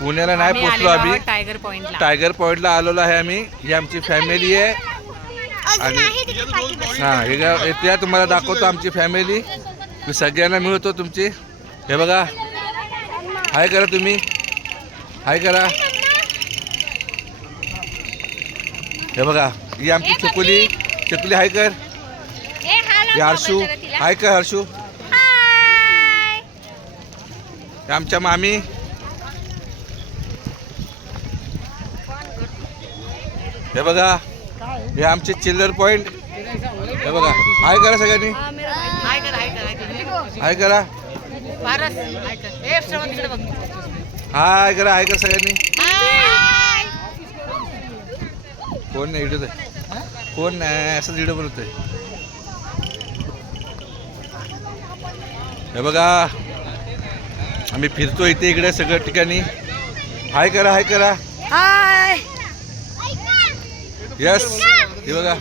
पुण्याला नाही पोचलो आम्ही, टायगर पॉइंटला आलेलो आहे आम्ही. ही आमची फॅमिली आहे आणि हे त्या तुम्हाला दाखवतो आमची फॅमिली. मी सगळ्यांना मिळवतो तुमची. हे बघा, हाय करा तुम्ही, हाय करा. हे बघा, ही आमची चकुली. चकुली हाय कर. हे हर्षू, हाय कर हर्षू. हे आमच्या मामी. हे बघा, हे आमचे चिल्लर पॉइंट. हे बघा, हाय करा सगळ्यांनी, हाय करा, हाय करा, हाय करा सगळ्यांनी. कोण नाही व्हिडिओ, कोण नाही असं व्हिडिओ बनवतोय. हे बघा, आम्ही फिरतो इथे इकडे सगळ्या ठिकाणी. हाय करा, हाय करा, हाय. यस. हे बघा,